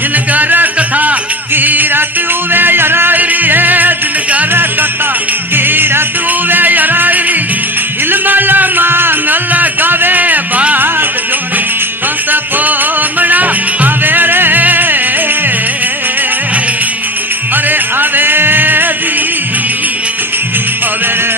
जिनकर कथा कीरत उवे यरारी है, जिनकर कथा कीरत उवे यरारी, इल्मल मांगल गावे बात जोड़े कंस पोमणा आवे रे, अरे आवे दी आवे रे।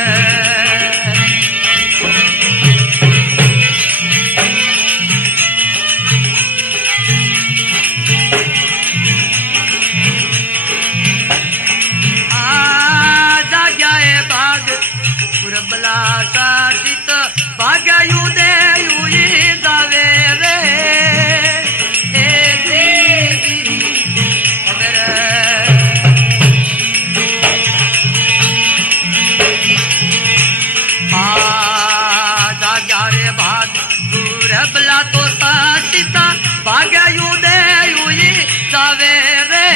बला साचित भाग्य यू दे यू ही गावे रे, जाग्या रे भाग बला तो साचित भाग्य यू दे यू ही गावे रे,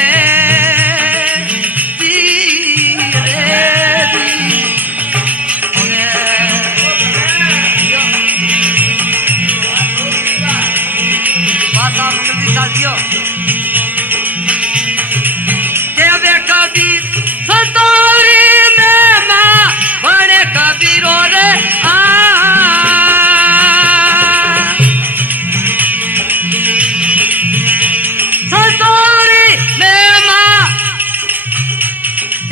देवे कबीर सतौरी में माँ बड़े कबीरो रे सतौरी में माँ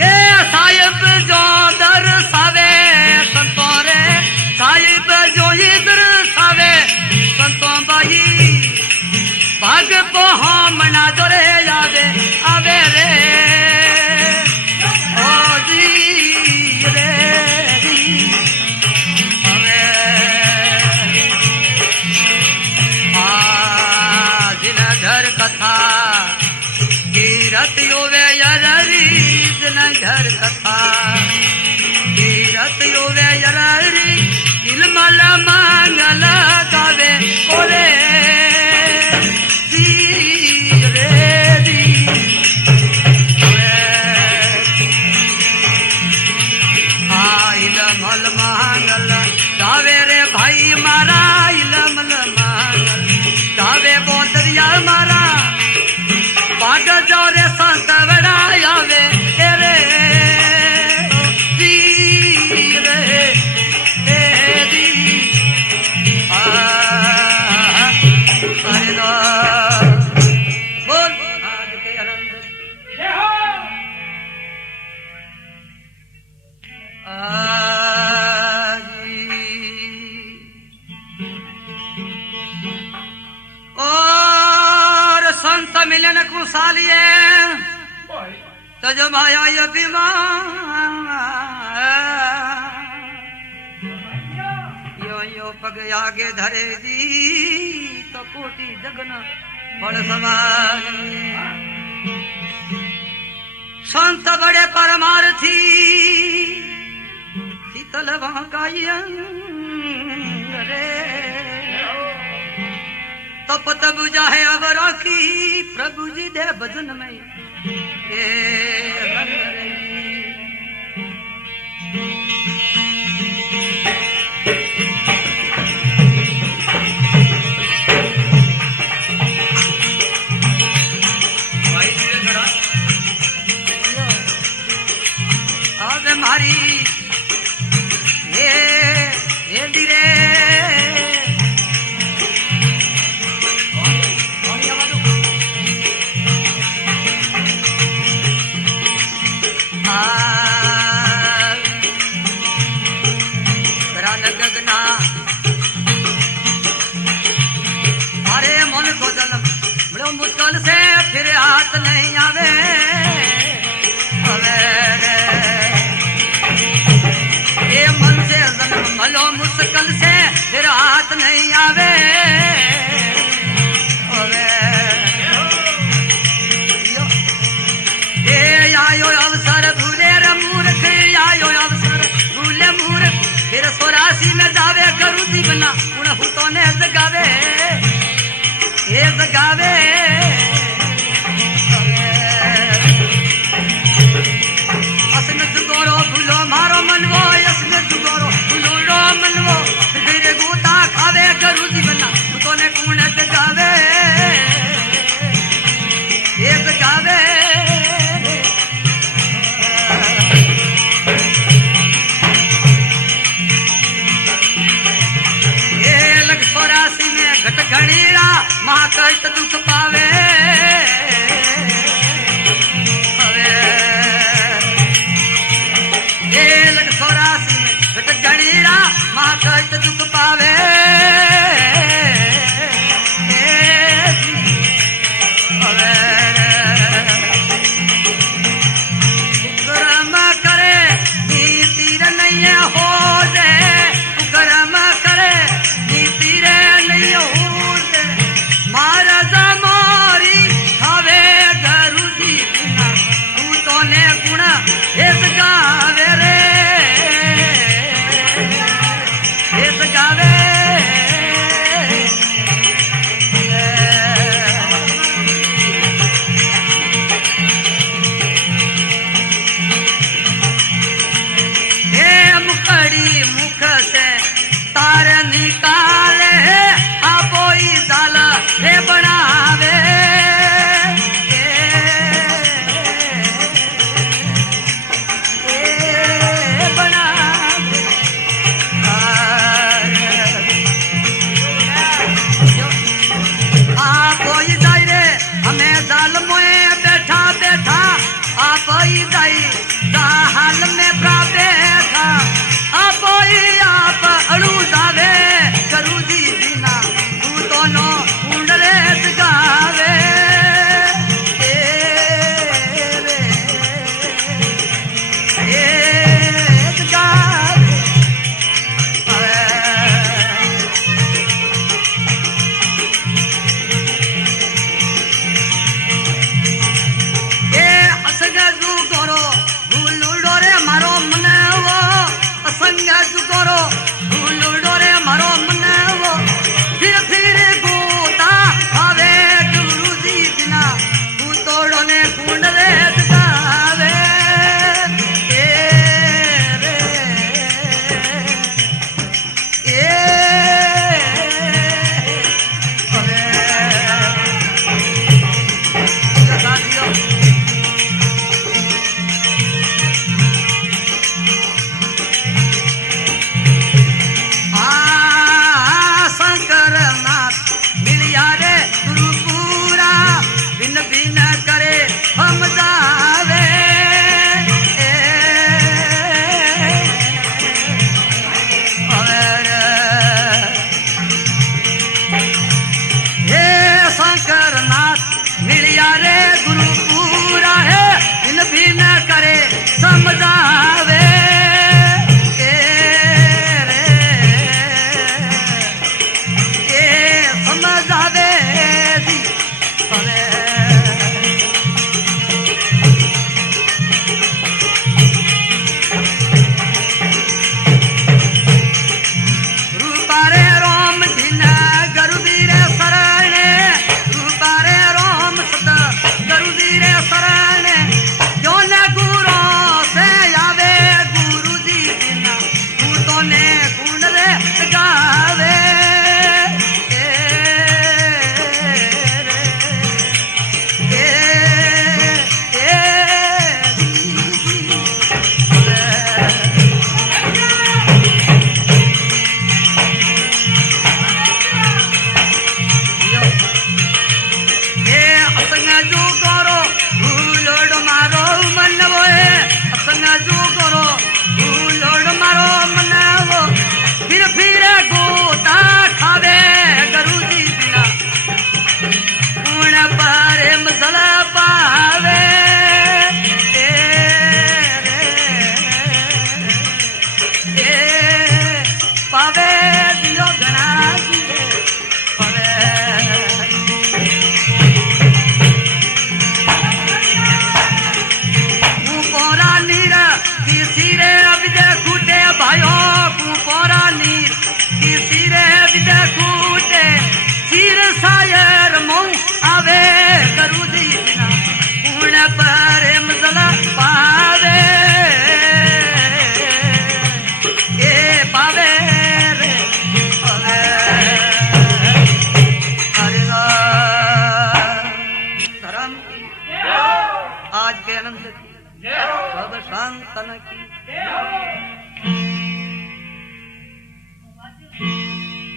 ये साहिब जो दर्शावे संतों रे, साहिब जो दर्शावे संतों बाई भाग को हम ना जोरे आवे आवे रे, ओ जी रे दी आवे जिन घर कथा कीरत योवे यररी, जिन घर कथा कीरत योवे यररी, इल्मल मांगल गावे ओरे मांगल गावे रे भाई मारा, इलमल मांगल गावे बोतरिया मारा, बाग जाओ रे संत बड़ा आवे रे दी रे दी बोल आज के आनंद और संत मिलन कुशालिए तज माया यो पग आगे धरे दी तो कोटि जगन बड़ समानी, संत बड़े परमार्थी शीतल रे, तप तब जाहे अब राखी प्रभु जी दे भजन में अब मारी ये धीरे गगना अरे मन को जल बड़ो मुश्किल से फिर हाथ नहीं आवे, ये मन से जन्म भलो मुश्किल से फिर हाथ नहीं आवे, ये आयो अवसर भूले रे मूर्ख, आयो अवसर भूले मूर्ख, फिर 84 में जावे करू जीवना उन हुतो ने जगावे ये जगावे असमित गोरो भूलो मारो मन वो असमित महा कष्ट दुख पावे लग 84 में घट गणीरा महा कष्ट दुख पावे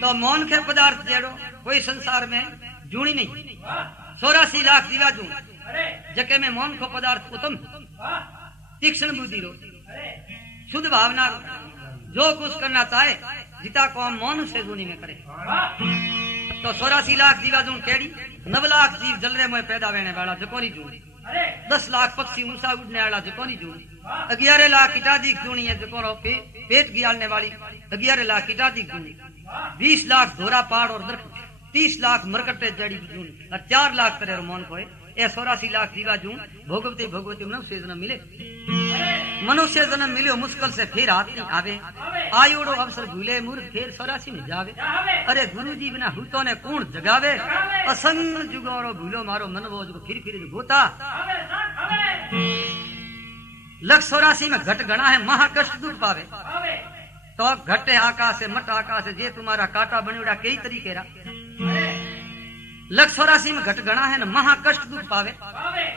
तो मौन के पदार्थ जेड़ो कोई संसार में जूणी नहीं 84 लाख दीवा जूण जके में मौन को पदार्थ उत्तम तीक्ष्ण बुद्धि रो शुद्ध भावना जो कुछ करना चाहे जिता को हम मौन से जूनी में करे तो 84 लाख दीवा जूण केड़ी 9 लाख जीव जलरे में पैदा वेने वाला जकोनी जूण 10 लाख पक्षी ऊंचा उड़ने वाला जकोनी जूण 11 लाख कीटादी जूणी है जको पेट गियालने वाली 11 लाख कीटादी जूणी 20 लाख धोरा पहाड़ और दरख्त 30 लाख मरकटे जड़ी जून और 4 लाख तरह मौन को ए 84 लाख जीवा जून भोगवती भोगवती मनुष्य जन्म मिले मनुष्य जन्म मिलो मुश्किल से फिर हाथ नहीं आवे आयोड़ो अवसर भूले मूर्ख फिर 84 में जावे अरे गुरु जी बिना हुतो ने कौन जगावे असंग जुगोरो भूलो मारो मन वो जो फिर गोता लक्ष्य 84 में घट गणा है महाकष्ट दुख पावे तो घटे आकाश है मट आकाश है जे तुम्हारा काटा बनियोड़ा कई तरीके रा लक्ष्य 84 में घट गणा है न महाकष्ट दुख पावे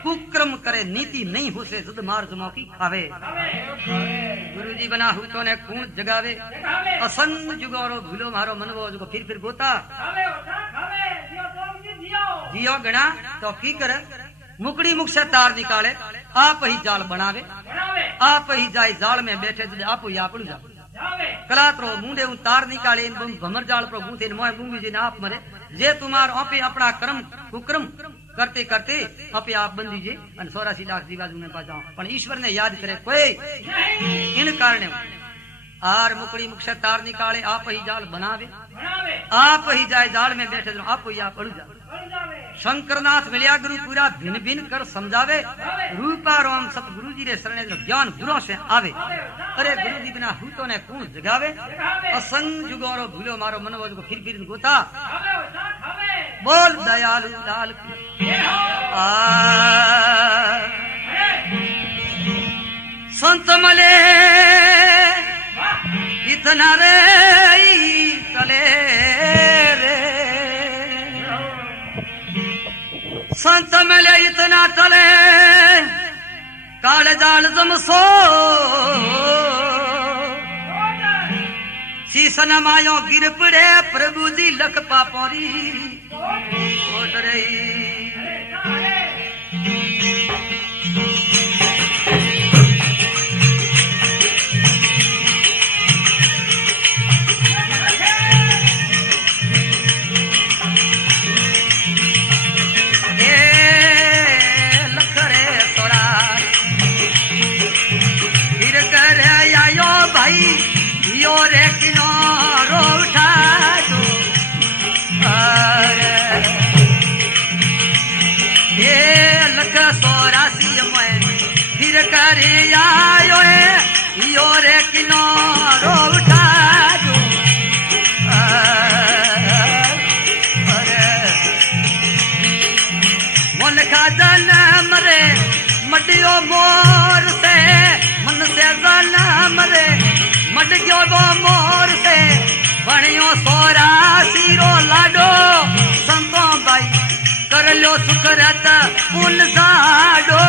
कुक्रम करे नीति नहीं होसे जुद मार जमो की खावे गुरु जी बना हुतो ने कूण जगावे असंग जुगोरो भूलो मारो मनवो जो फिर गोता जियो गणा तो की करे मुकड़ी मुख से तार निकाले आप ही जाल बनावे आप ही जाए जाल में बैठे जुदे आप ही आपड़ू जा कलात्रो मुंडे तार निकाले भमर जाल पर गूंथे मोय गूंगी जी आप मरे जे तुम्हार आपे अपना कर्म कुक्रम करते करते आपे आप बंदी जे 84 लाख जीवा जूने पाजाओ पण ईश्वर ने याद करे कोई इन कारण आर मुकड़ी मुख से तार निकाले आप ही जाल बनावे आप ही जाए जाल में बैठे आप ही आप अड़ू जा शंकरनाथ मिलिया गुरु पूरा भिन्न भिन्न कर समझावे रूपा रोम सतगुरु जी रे शरणे जो ज्ञान गुरु से आवे अरे गुरु जी बिना हुतो ने कौन जगावे असंग जुगोरो भूलो मारो मनवो जो फिर गोता बोल दयालु लाल संत मले इतना रे तले रे संत मले इतना तले काल जाल जमसो शीसन मायो गिर पड़े प्रभु जी लख पापोरी ओट रही मोर से मन से गला मरे मट गयो वो मोर से बणियो 84 रो लाडो संतो भाई कर लो सुखरत उन साडो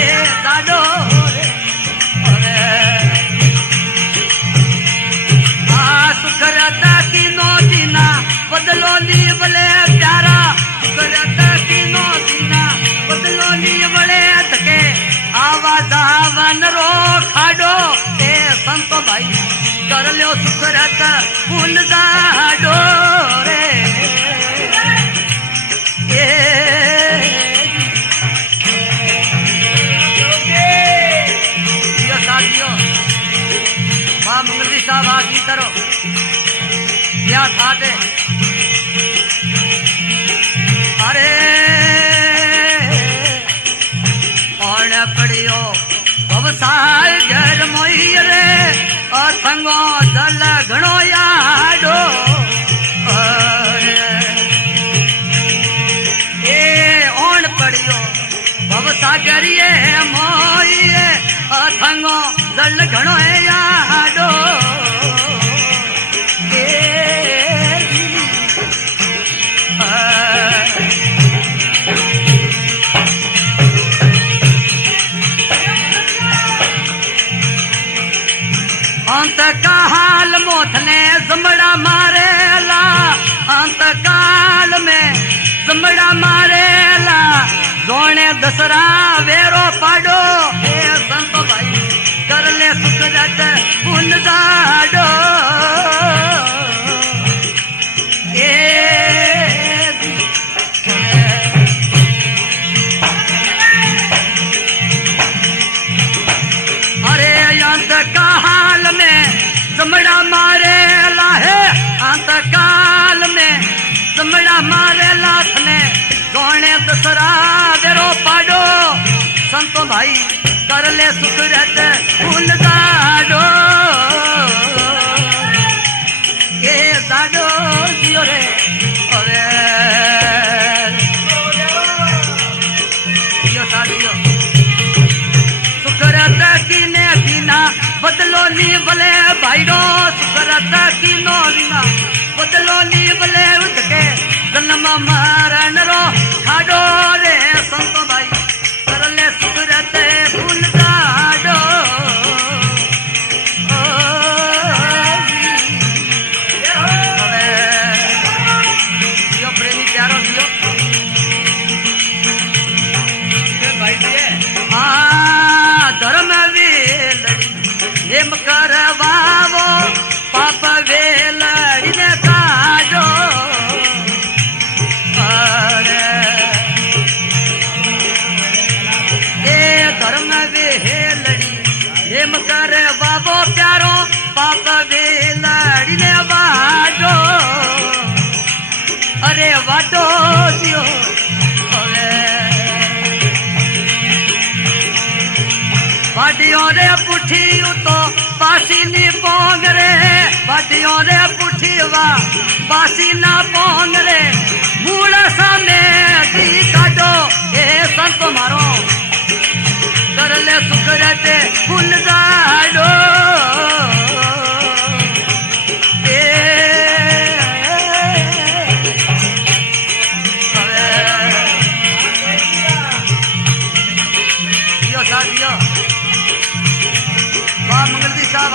ए साडो आ सुखरत की नो दीना बदलो ली बले प्यारा सुखरत की नो दीना बदलो ली बले तके आवाज आवन रो खाडो ए संतो भाई कर लो सुखरत फूल दाडो रे साथियों मां मंगली साहब आगी करो क्या ठाटे अरे कौन पड़ियो व्यवसाय घर मोई रे असंगो जल घणो याडो ए ओण पड़ियो भवसागरिये मोई असंगो जल घणो याडो सुख रहते फूल दाडो के दाडो जियो रे अरे जियो सालियो सुख रहते कीने बिना बदलो नी भले भाईडो सुख रहते कीनो बिना बदलो नी भले उठके जन्म मरण रो खाडो रे संतो भाई करले सुख रहते फूल दाडो जियो प्रेमी प्यारो जियो धर्म वेलड़ी हेम करवावो पाप वेलड़ी ने काजो धर्म वेलड़ी हेम करवावो प्यारो पाप वेलड़ी ने वाजो अरे वाडो जियो बाडियों रे पुठी तो पासी नी पोंग रे बाडियों रे पुठी वा पासी ना पोंग रे मूल सामे दी काटो ए संत मारो कर ले सुख रहते फूल दाडो मंगलदी साहब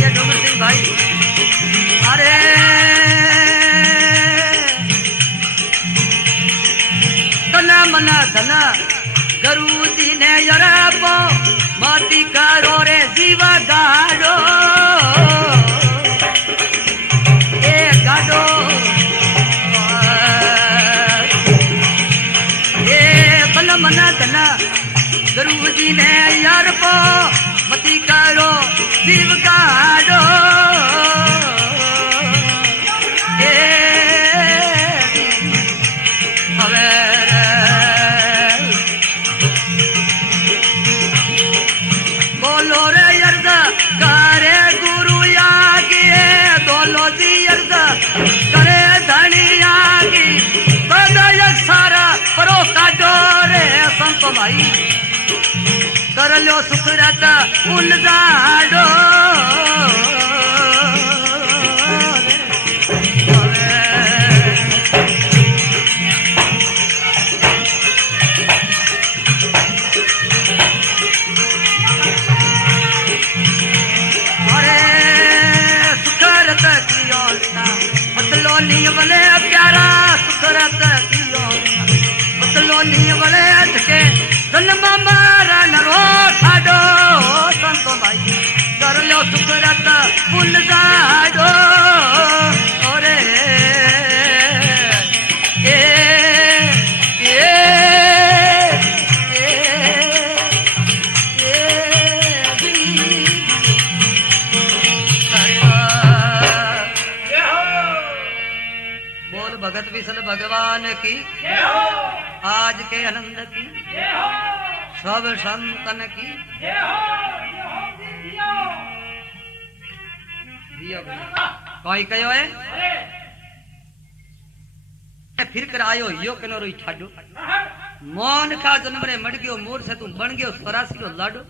ये डूंगर सिंह भाई अरे तन मन धन गरु जी ने यरपो माती करो रे जीव गाडो ए गाडो मना धना गुरु जी ने यार पो मती करो जीव गाडो बोलो रे अर्ज करे गुरु आगे बोलो जी अर्ज करे धनिया की बदय सारा परो काडो संतो भाई कर लो सुख रहता फूल दाडो अरे सुख रहता कियो बदलो नी बले प्यारा सुख रहता कियो बदलो नी बले के जन्म मरण रो खाडो संतो भाई कर लो सुख रहता फूल दाडो अरे ए ए बोल भगत विसल भगवान की आज के आनंद की सब संतन की कोई कहो है फिर कर आयो यो कनो रोई ठाडो मौन का जन्म रे मड़ गयो मोर से तू बन गयो स्वरासी रो लाडो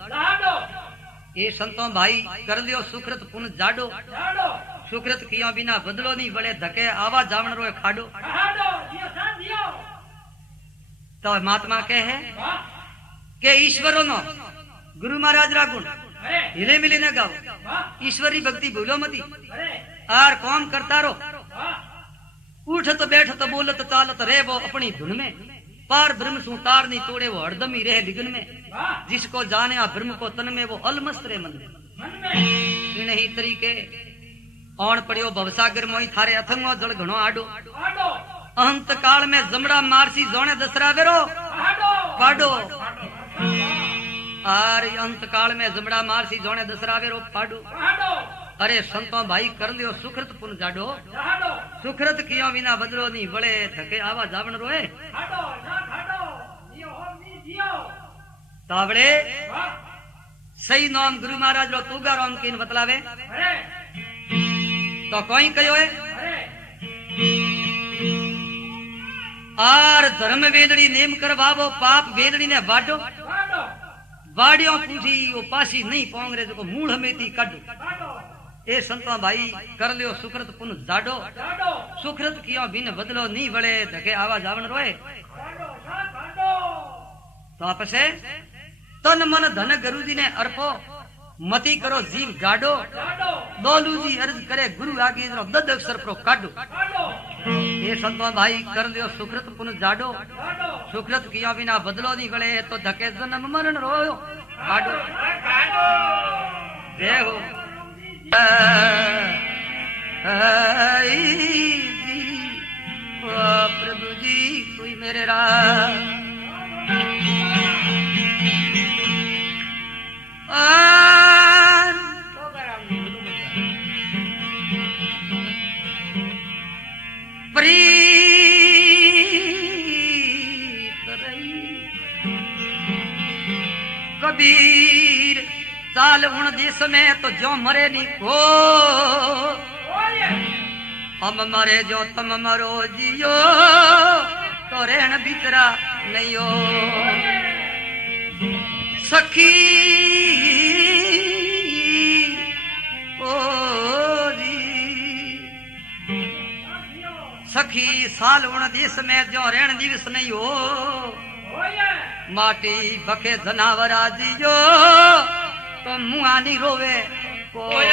ए संतों भाई कर लियो सुकृत पुन जाडो सुकृत किया बिना बदलो नहीं बड़े धके आवा जावण रो खाडो तो महात्मा कहे के ईश्वरो नो गुरु महाराज रा गुण हिले मिले न गाओ ईश्वरी भक्ति भूलो मती आर कौन करता रो उठत बैठत बोलत चालत रे वो अपनी धुन में पार ब्रह्म सु तार नहीं तोड़े वो हरदम ही रहे लिगन में जिसको जाने आ ब्रह्म को तन में वो अलमस्त रे मन में इन्हीं तरीके औण पड़ियो भवसागर मोई थारे अथंगो जल घणो आडो अंत काल में जमड़ा मारसी जोने दसरा वेरो पाडो आर अंत काल में जमड़ा मारसी जोने दसरा वेरो पाडो अरे संतो भाई कर लियो सुकृत पुन जाडो सुकृत किया बिना बदलो नहीं बड़े थके आवा जावण रोए तावड़े सही नाम गुरु महाराज रो तुगा राम किन बतलावे तो कोई कयो है आर धर्म वेदड़ी नेम करवावो पाप वेदड़ी ने वाडो वाडियों पूछी वो पासी नहीं पोंगरे जो मूल में थी कड ए संतो भाई कर लियो सुकृत पुन जाडो सुकृत किया बिन बदलो नहीं बड़े धके आवा जावन रोए तो आपसे तन मन धन गुरु जी ने अर्पो मती करो जीव गाडो दोलू जी अर्ज करे गुरु आगे दद अक्षर प्रो काडो ये संतो भाई कर लियो सुकृत पुन जाडो सुकृत किया बिना बदलो नहीं गले तो धके जन्म मरण रोयो काडो जय हो प्रभु जी कोई मेरे राम कबीर चाल उन दिस में तो जो मरे नहीं को हम मरे जो तम मरो जियो तो रहन बितरा नहीं हो सखी ओ सखी साल उन दिस में जो रहन दिवस नहीं हो माटी बखे जनावरा जियो तो मुआ नहीं रोवे कोई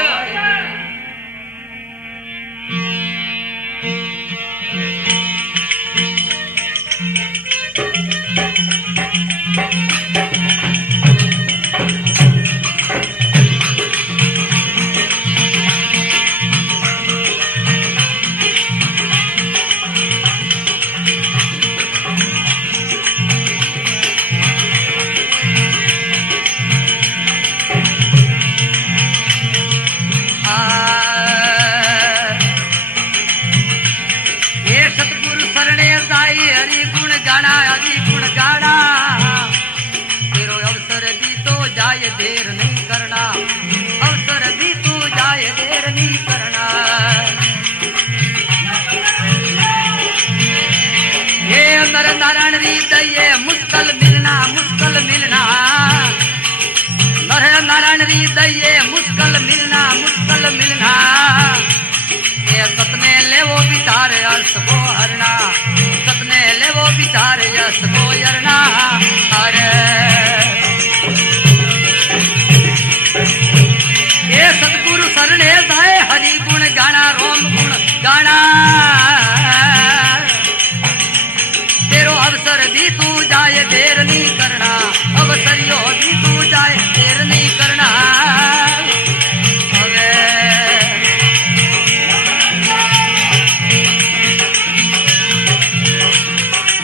देर नहीं करना अवसर भी तू जाए देर नहीं करना ये नर नारायण हृदय मुश्किल मिलना नर नारायण हृदय मुश्किल मिलना ये सतने ले वो विचार अर्थ को हरना सतने ले वो विचार अर्थ को हरना अरे सतगुरु शरणे जाए हरि गुण गाना रोम गुण गाना तेरो अवसर भी तू जाए देर नहीं करना अवसरियो भी तू जाए देर नहीं करना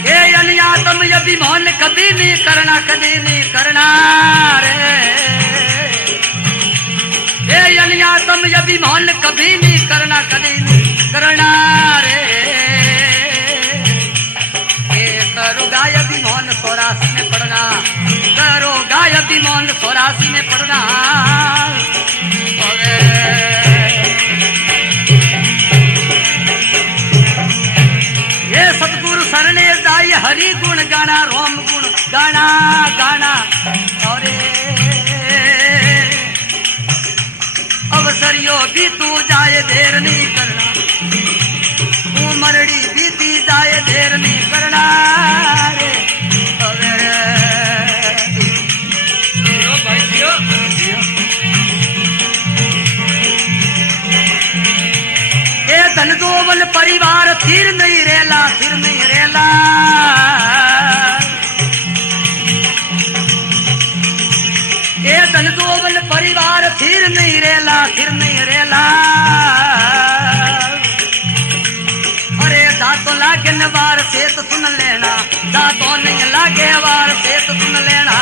ये अनियातम अभिमान कभी नहीं करना रे तुम अभिमान कभी नहीं करना रे करो गाय अभिमान 84 में पढ़ना करो गाय अभिमान 84 में पढ़ना ये सतगुरु शरणे जाय हरि गुण गाना रोम गुण गाना और अवसरियो भी तू जाए देर नहीं करना उमरड़ी बीती जाए देर नहीं करना रे ए धन दोवल परिवार फिर नहीं रेला ए धन दोवल परिवार फिर नहीं रेला अरे दातो लागे न वार से तो सुन लेना दातो नहीं लागे वार से तो सुन लेना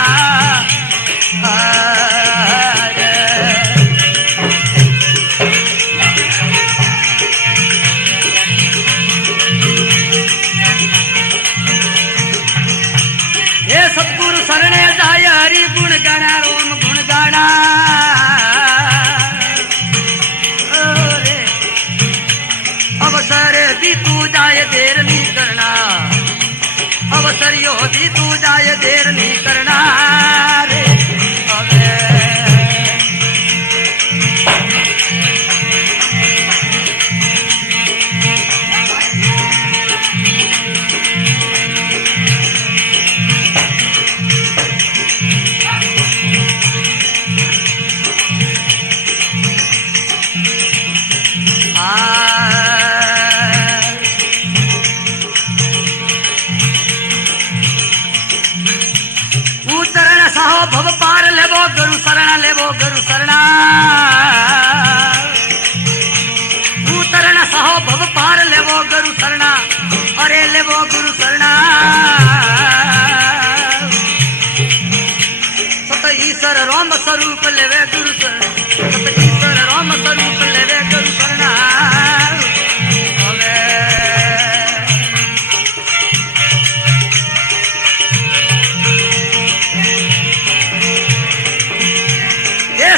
गुरु शरणा उतरण सहो भव पार लेवो गुरु शरणा अरे लेवो गुरु शरणा सत ईश्वर राम स्वरूप लेवे गुरु शरणा सत ईश्वर राम स्वरूप लेवे गुरु शरणा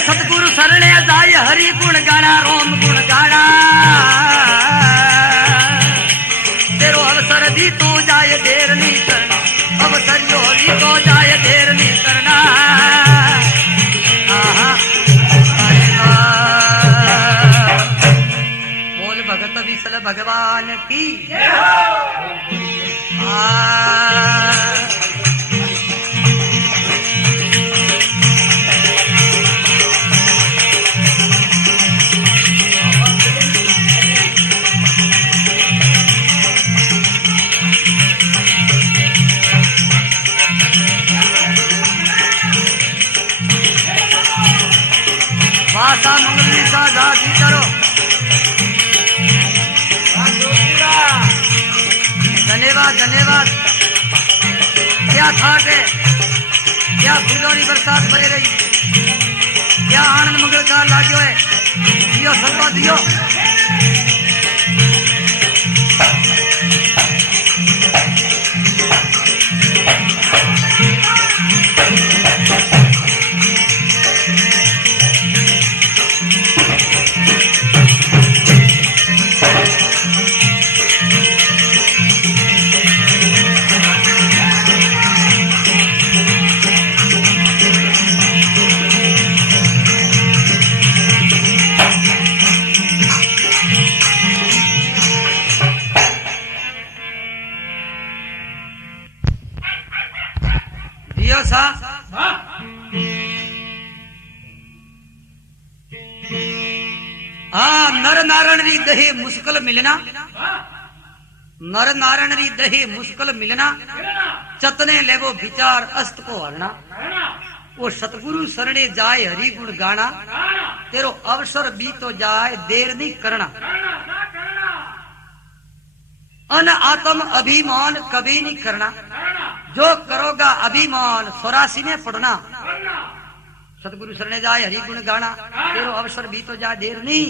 सतगुरु शरणे जाय हरि गुण गाना रोम गुण गाना तेरो अवसर दी तो जाय देर नहीं करना अवसर यो दी तो जाय देर नहीं करना बोल भगत विसल भगवान की भाषा मंगली का जाति करो धन्यवाद धन्यवाद क्या ठाक है क्या फूलों की बरसात भरे रही क्या आनंद मंगल का लाग्यो है दियो सबको दियो नर नारायण री दहे मुश्किल मिलना नर नारायण री दहे मुश्किल मिलना चतने लेवो विचार अस्त को हरना वो सतगुरु शरणे जाए हरि गुण गाना तेरो अवसर बीतो जाए देर नहीं करना अन आत्म अभिमान कभी नहीं करना जो करोगा अभिमान 84 में पढ़ना सतगुरु शरणे जाए हरि गुण गाना तेरो अवसर बीतो जाए देर नहीं